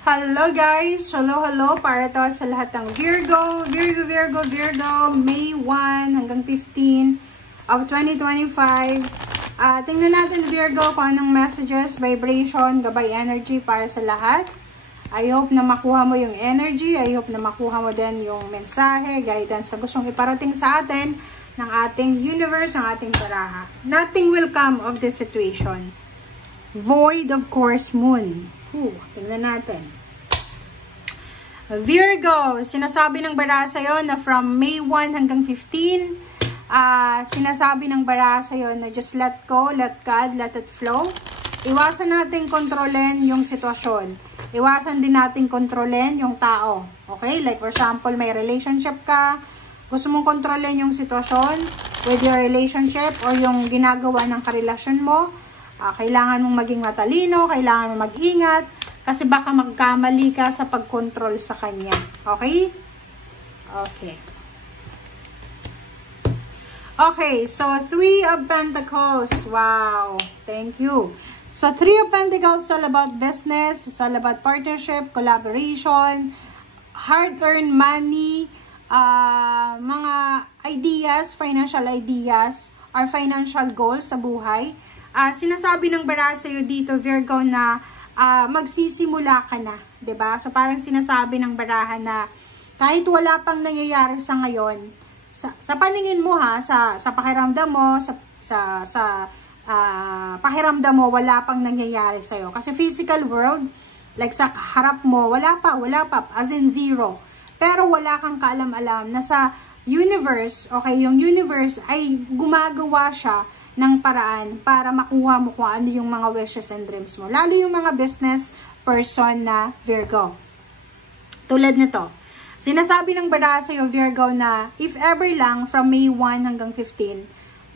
Hello guys! Hello para to sa lahat ng Virgo, May 1 hanggang 15 of 2025. Tingnan natin Virgo kung anong messages, vibration, gabay energy para sa lahat. I hope na makuha mo yung energy, I hope na makuha mo din yung mensahe, guidance sa gustong iparating sa atin ng ating universe, ng ating baraha. Nothing will come of this situation. Void, of course, moon. Tingnan natin. Virgo, sinasabi ng baraha sa'yo na from May 1 hanggang 15, sinasabi ng baraha sa'yo na just let go, let God, let it flow. Iwasan natin kontrolin yung sitwasyon. Iwasan din natin kontrolin yung tao. Okay? Like for example, may relationship ka, gusto mong kontrolin yung sitwasyon with your relationship or yung ginagawa ng karelasyon mo. Kailangan mong maging matalino, kailangan mong mag-ingat, kasi baka magkamali ka sa pag-control sa kanya. Okay? Okay. Okay, so 3 of Pentacles. Wow, thank you. So 3 of Pentacles is all about business, it's all about partnership, collaboration, hard-earned money, mga ideas, financial ideas, or financial goals sa buhay. Sinasabi ng baraha sa'yo dito, Virgo, na magsisimula ka na, 'di ba? So parang sinasabi ng baraha na kahit wala pang nangyayari sa ngayon, sa paningin mo sa pakiramdam mo, sa pakiramdam mo, wala pang nangyayari sa'yo. Kasi physical world, like sa harap mo, wala pa, as in zero. Pero wala kang kaalam-alam na sa universe, okay, yung universe ay gumagawa siya ng paraan para makuha mo kung ano yung mga wishes and dreams mo. Lalo yung mga business person na Virgo. Tulad nito. Sinasabi ng baraha sa'yo, Virgo, na if ever lang from May 1 hanggang 15,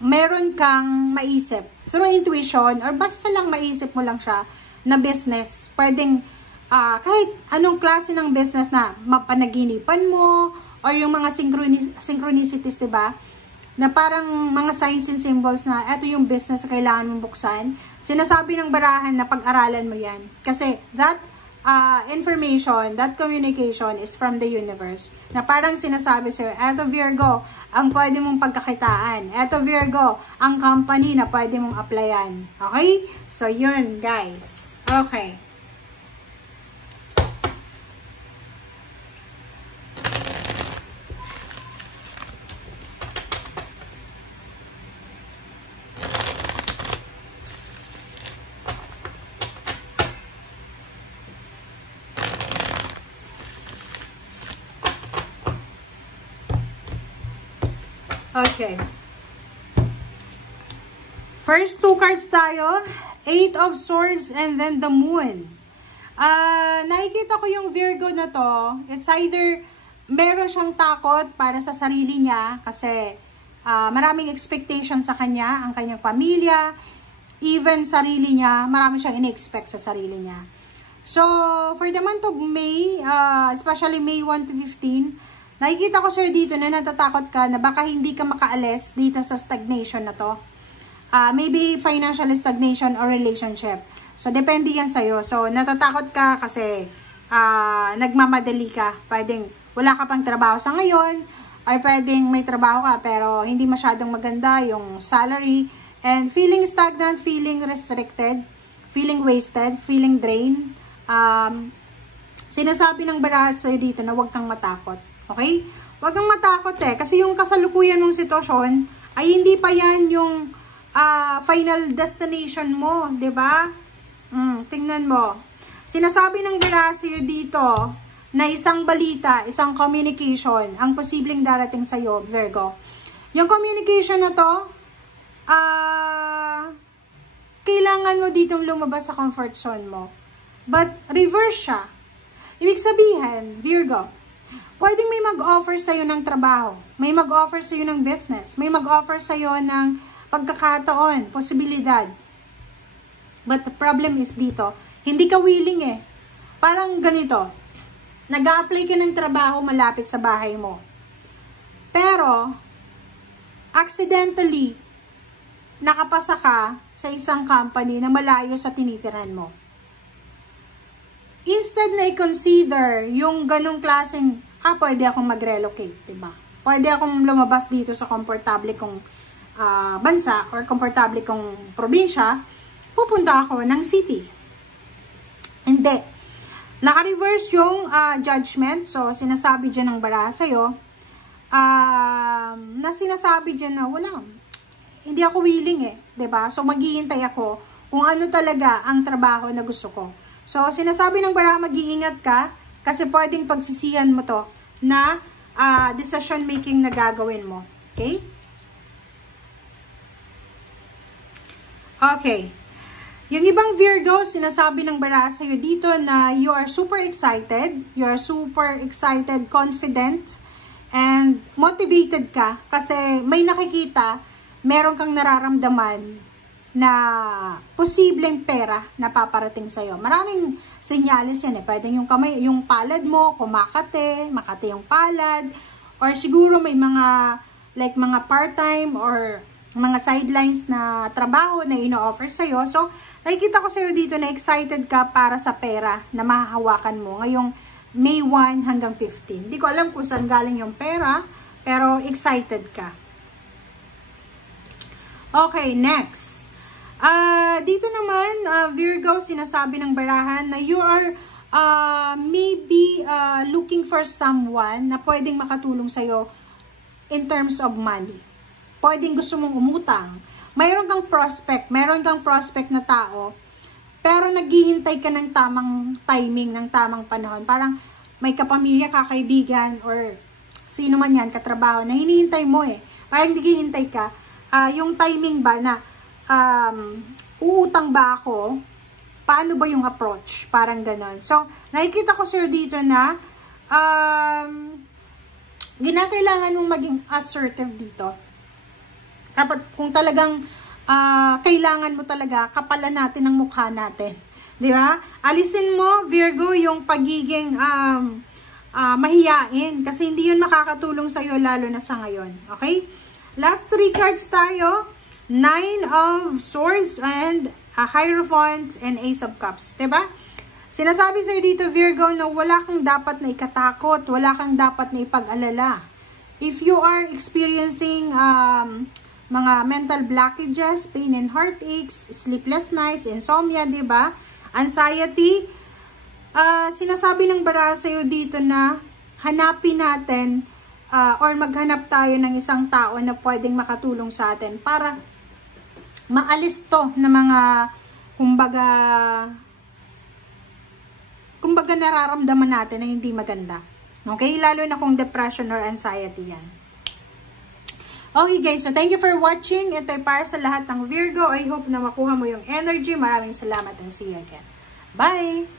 meron kang maisip through intuition or basta lang maisip mo lang siya na business. Pwedeng kahit anong klase ng business na mapanaginipan mo or yung mga synchronicities, diba? Na parang mga signs and symbols na eto yung business na kailangan mong buksan. Sinasabi ng barahan na pag-aralan mo yan. Kasi that information, that communication is from the universe. Na parang sinasabi sa'yo, eto Virgo, ang pwede mong pagkakitaan. Eto Virgo, ang company na pwede mong applyan. Okay? So yun guys. Okay. Okay. First two cards tayo. 8 of Swords and then the Moon. Nakikita ko yung Virgo na to. It's either meron siyang takot para sa sarili niya kasi maraming expectation sa kanya, ang kanyang pamilya, even sarili niya, marami siyang in-expect sa sarili niya. So, for the month of May, especially May 1 to 15, nakikita ko sa'yo dito na natatakot ka na baka hindi ka makaalis dito sa stagnation na to. Maybe financial stagnation or relationship. So, depende yan sa'yo. So, natatakot ka kasi nagmamadali ka. Pwedeng wala ka pang trabaho sa ngayon or pwedeng may trabaho ka pero hindi masyadong maganda yung salary and feeling stagnant, feeling restricted, feeling wasted, feeling drained. Sinasabi ng baraha sa'yo dito na huwag kang matakot. Okay? Huwag kang matakot kasi yung kasalukuyan mong sitwasyon ay hindi pa yan yung final destination mo, 'di ba? Tingnan mo. Sinasabi ng baraha sa'yo dito na isang balita, isang communication ang posibleng darating sa'yo, Virgo. Yung communication na to, kailangan mo ditong lumabas sa comfort zone mo. But reverse siya. Ibig sabihin, Virgo, pwedeng may mag-offer sa'yo ng trabaho, may mag-offer sa'yo ng business, may mag-offer sa'yo ng pagkakataon, posibilidad. But the problem is dito, hindi ka willing Parang ganito, nag-a-apply ka ng trabaho malapit sa bahay mo. Pero, accidentally, nakapasa ka sa isang company na malayo sa tinitiran mo. instead na i-consider yung ganong klaseng, pwede akong mag-relocate, diba? Pwede akong lumabas dito sa komportable kong bansa or komportable kong probinsya, pupunta ako ng city. Hindi. Naka-reverse yung judgment. So, sinasabi dyan ng bara sa'yo, na sinasabi dyan na wala, hindi ako willing diba? So, maghihintay ako kung ano talaga ang trabaho na gusto ko. So, sinasabi ng bara, mag-iingat ka kasi pwedeng pagsisihan mo to na decision making na gagawin mo. Okay? Okay. Yung ibang Virgo, sinasabi ng bara sa'yo dito na you are super excited, confident, and motivated ka kasi may nakikita, meron kang nararamdaman na posibleng pera na paparating sa'yo. Maraming senyales yan Pwedeng yung palad mo, makati yung palad, or siguro may mga part-time or mga sidelines na trabaho na ino-offer sa'yo. So, nakikita ko sa'yo dito na excited ka para sa pera na mahahawakan mo ngayong May 1 hanggang 15. Hindi ko alam kung saan galing yung pera, pero excited ka. Okay, next. Dito naman, Virgo, sinasabi ng barahan na you are maybe looking for someone na pwedeng makatulong sa'yo in terms of money. Pwedeng gusto mong umutang. Mayroon kang prospect na tao, pero naghihintay ka ng tamang timing, ng tamang panahon. Parang may kapamilya, kakaibigan, or sino man yan, katrabaho, na hinihintay mo Parang naghihintay ka. Yung timing ba na uutang ba ako? Paano ba yung approach? Parang ganon. So, nakikita ko sa'yo dito na ginakailangan mong maging assertive dito. Dapat kung talagang kailangan mo talaga, kapalan natin ang mukha natin. Di ba? Alisin mo, Virgo, yung pagiging mahiyain. Kasi hindi yun makakatulong sa'yo lalo na sa ngayon. Okay? Last 3 cards tayo. 9 of Swords and Hierophant and Ace of Cups. Diba? Sinasabi sa'yo dito, Virgo, na wala kang dapat na ikatakot, wala kang dapat na ipag-alala. If you are experiencing mga mental blockages, pain and heartaches, sleepless nights, insomnia, diba? Anxiety, sinasabi ng bara sa'yo dito na hanapin natin or maghanap tayo ng isang tao na pwedeng makatulong sa atin para maalis to na mga kumbaga nararamdaman natin na hindi maganda. Okay? Lalo na kung depression or anxiety yan. Okay guys, so thank you for watching. Ito ay para sa lahat ng Virgo. I hope na makuha mo yung energy. Maraming salamat and see you again. Bye!